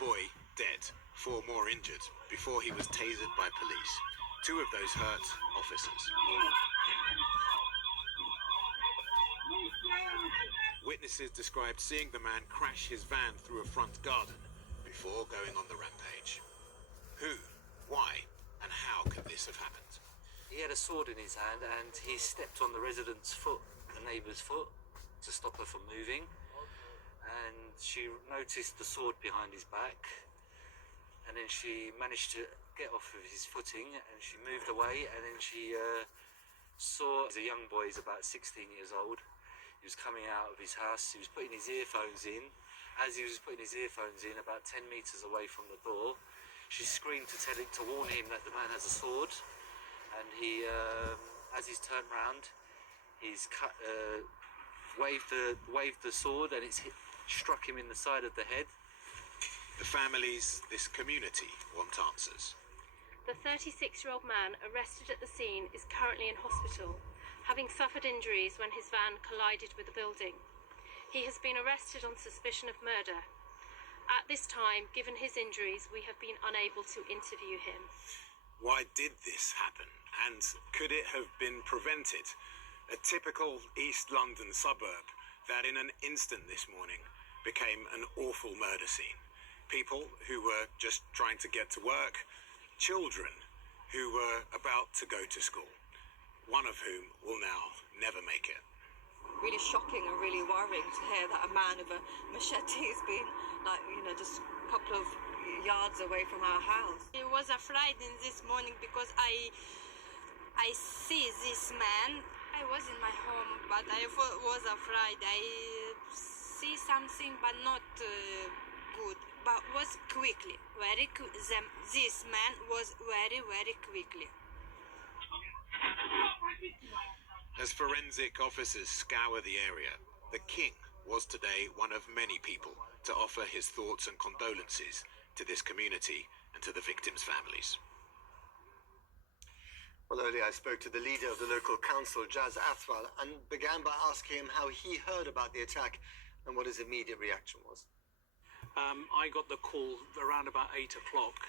boy dead, 4 more injured before he was tasered by police. 2 of those hurt officers. Witnesses described seeing the man crash his van through a front garden before going on the rampage. Who, why, and how could this have happened? He had a sword in his hand and he stepped on the resident's foot, the neighbour's foot, to stop her from moving. And she noticed the sword behind his back, and then she managed to get off of his footing and she moved away, and then she saw a young boy, he's about 16 years old. He was coming out of his house, he was putting his earphones in. As he was putting his earphones in, about 10 metres away from the door, she screamed to warn him that the man has a sword. And he, as he's turned round, he's waved the sword, and struck him in the side of the head. The families, this community, want answers. The 36-year-old man arrested at the scene is currently in hospital, having suffered injuries when his van collided with a building. He has been arrested on suspicion of murder. At this time, given his injuries, we have been unable to interview him. Why did this happen? And could it have been prevented? A typical East London suburb that in an instant this morning became an awful murder scene. People who were just trying to get to work, children who were about to go to school, one of whom will now never make it. Really shocking and really worrying to hear that a man with a machete has been, just a couple of yards away from our house. It was a Friday this morning because I see this man. I was in my home, but I thought it was a Friday. I see something, but not good. But was quickly, this man was very, very quickly. As forensic officers scour the area, the King was today one of many people to offer his thoughts and condolences to this community and to the victims' families. Well, earlier I spoke to the leader of the local council, Jaz Athwal, and began by asking him how he heard about the attack and what his immediate reaction was. I got the call around about 8 o'clock